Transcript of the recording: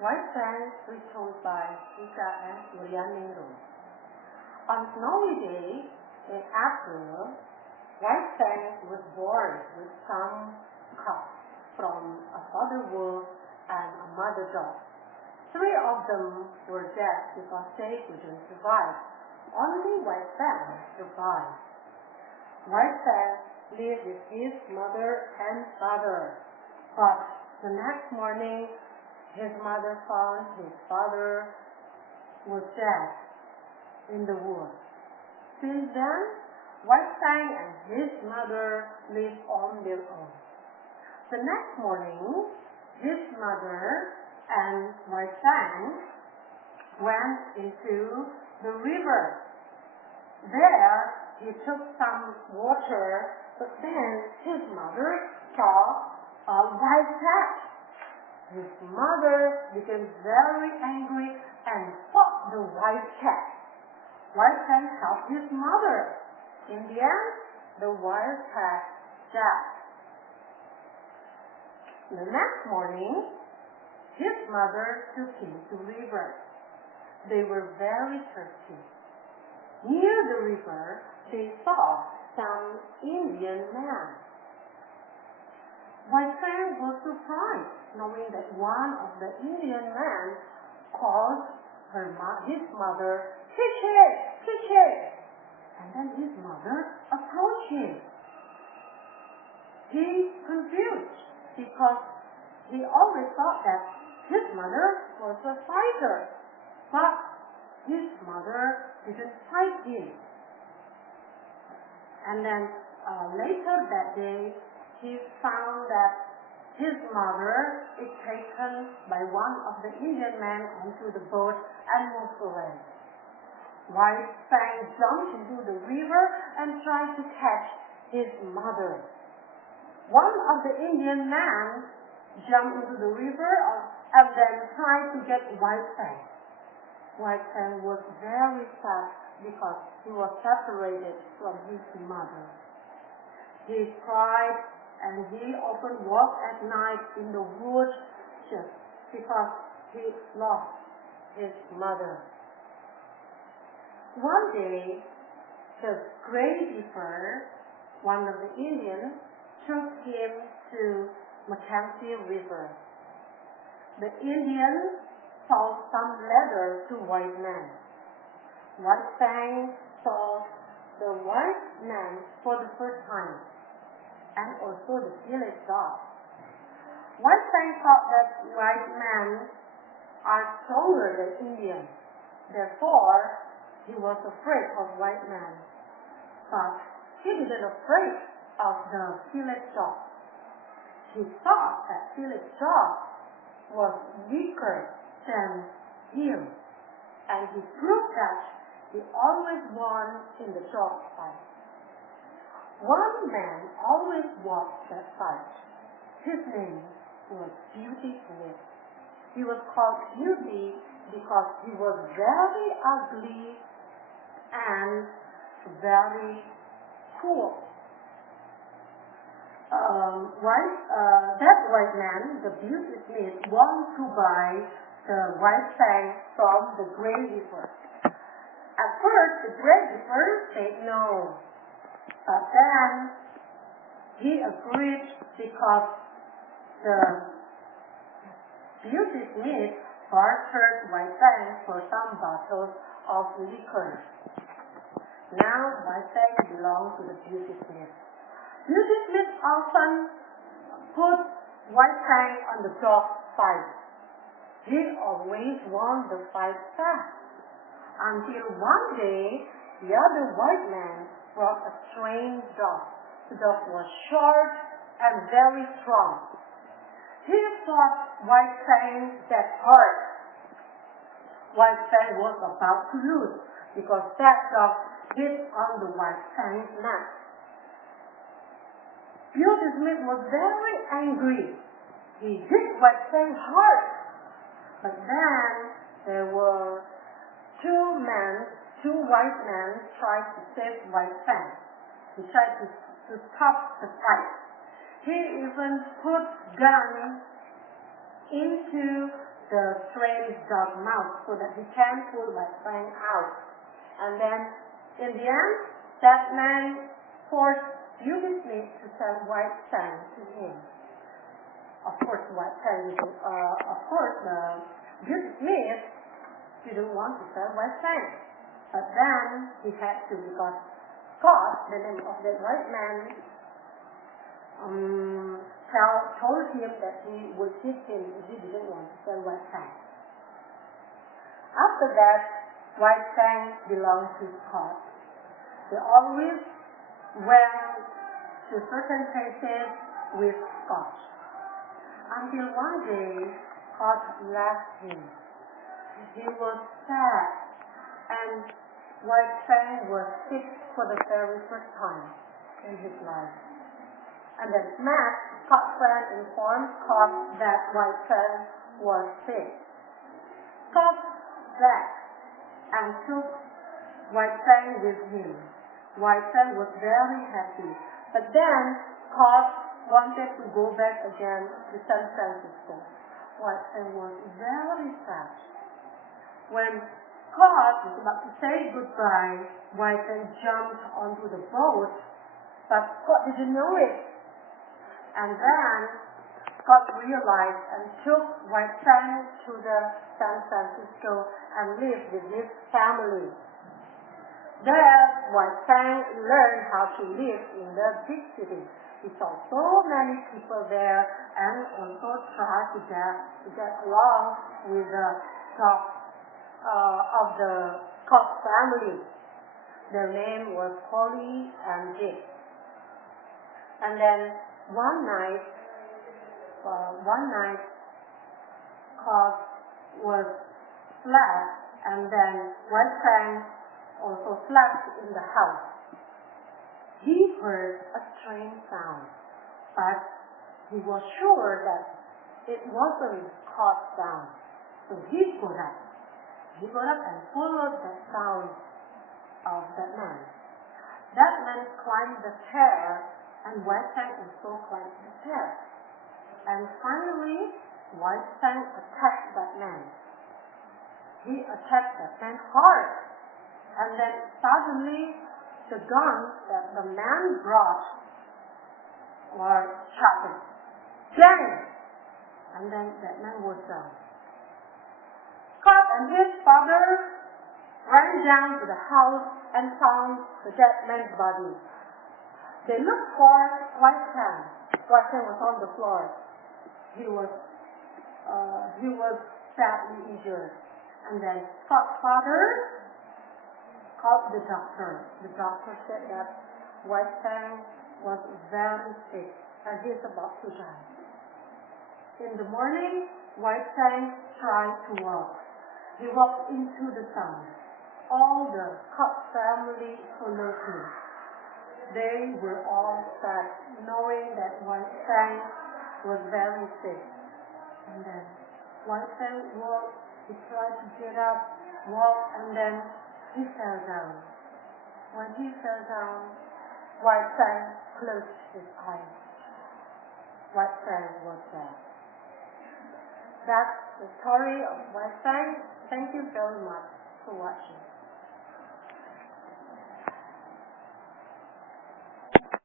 White Sands retold by Rica and Wuryaningrum. On snowy day in April, White Sands was born with some cubs from a father wolf and a mother dog. 3 of them were dead because they couldn't survive. Only White Sands survived. White Sands lived with his mother and father, but the next morning his mother found his father was dead in the woods. Since then, White Sands and his mother lived on their own. The next morning, his mother and White Sands went into the river. There, he took some water, but then his mother saw a white cat. His mother became very angry and fought the white cat. White Sands helped his mother. In the end, the white cat died. The next morning, his mother took him to the river. They were very thirsty. Near the river, they saw some Indian men. White Sands was surprised, knowing that one of the Indian men called his mother, "Chiche, Chiche," and then his mother approached him. He confused because he always thought that his mother was a fighter, but his mother didn't fight him. And then later that day, he found that his mother is taken by one of the Indian men onto the boat and moved away. White Sands jumped into the river and tried to catch his mother. One of the Indian men jumped into the river and then tried to get White Sands. White Sands was very sad because he was separated from his mother. He cried and he often walked at night in the woods just because he lost his mother. One day, the Great River, one of the Indians, took him to Mackenzie River. The Indian sold some leather to white men. White Sands saw the white man for the first time, and also the village dog. White Sands thought that white men are stronger than Indians. Therefore, he was afraid of white men. But he didn't afraid of the village dog. He thought that village dog was weaker than him, and he proved that he always won in the dog fight. One man always watched that fight. His name was Beauty Smith. He was called Beauty because he was very ugly and very cool. That white man, the Beauty Smith, wanted to buy the White Sands from the Great River. At first, the Great River said no. But then he agreed because the Beauty Smith bartered White Sands for some bottles of liquor. Now White Sands belonged to the Beauty Smith. Beauty Smith often put White Sands on the dog fight. He always won the fight fast. Until one day, the other white man brought a strange dog. The dog was short and very strong. He fought White Sands that hard. White Sands was about to lose because that dog hit on the White Sands' neck. Beauty Smith was very angry. He hit White Sands hard. But then there were two white men tried to save White Sands. He tried to stop the fight. He even put guns into the strange dog mouth so that he can pull White Fang out. And then, in the end, that man forced Beauty Smith to sell White Fang to him. Of course, Beauty Smith didn't want to sell White Fang. But then he had to, because God, the name of that white man, told him that he would hit him if he didn't want to sell White Fang. After that, White Fang belonged to Scott. They always went to certain places with Scott. Until one day, Scott left him. He was sad, and White Fang was sick for the very first time in his life. And then Matt, Scott's friend, informed Scott that White Fang was sick. Scott left and took White Fang with him. White Fang was very happy. But then Scott wanted to go back again to San Francisco. White Fang was very sad. When Scott was about to say goodbye, White Fang jumped onto the boat, but Scott didn't know it. And then Scott realized and took White Fang to the San Francisco and lived with his family. There, White Fang learned how to live in the big city. He saw so many people there and also tried to get along with the top of the Koch family. Their name was Polly and Dick. And then one night, Koch was slept, and then White Fang also slept in the house. He heard a strange sound, but he was sure that it wasn't Koch's sound. So he got up. He got up and followed that sound of that man. That man climbed the stair, and White Fang also climbed the stair. And finally, White Fang attacked that man. He attacked that man hard. And then suddenly, the guns that the man brought were shattered. Bang! And then that man was down. Scott and his father ran down to the house and found the dead man's body. They looked for White Fang. White Fang was on the floor. He was badly injured. And then Scott's father called the doctor. The doctor said that White Fang was very sick and he's about to die. In the morning, White Fang tried to walk. He walked into the sun. All the Koch family followed him. They were all sad, knowing that White Fang was very sick. And then White Fang walked. He tried to get up, walk, and then he fell down. When he fell down, White Fang closed his eyes. White Fang was dead. That's the story of White Fang. Thank you very much for watching.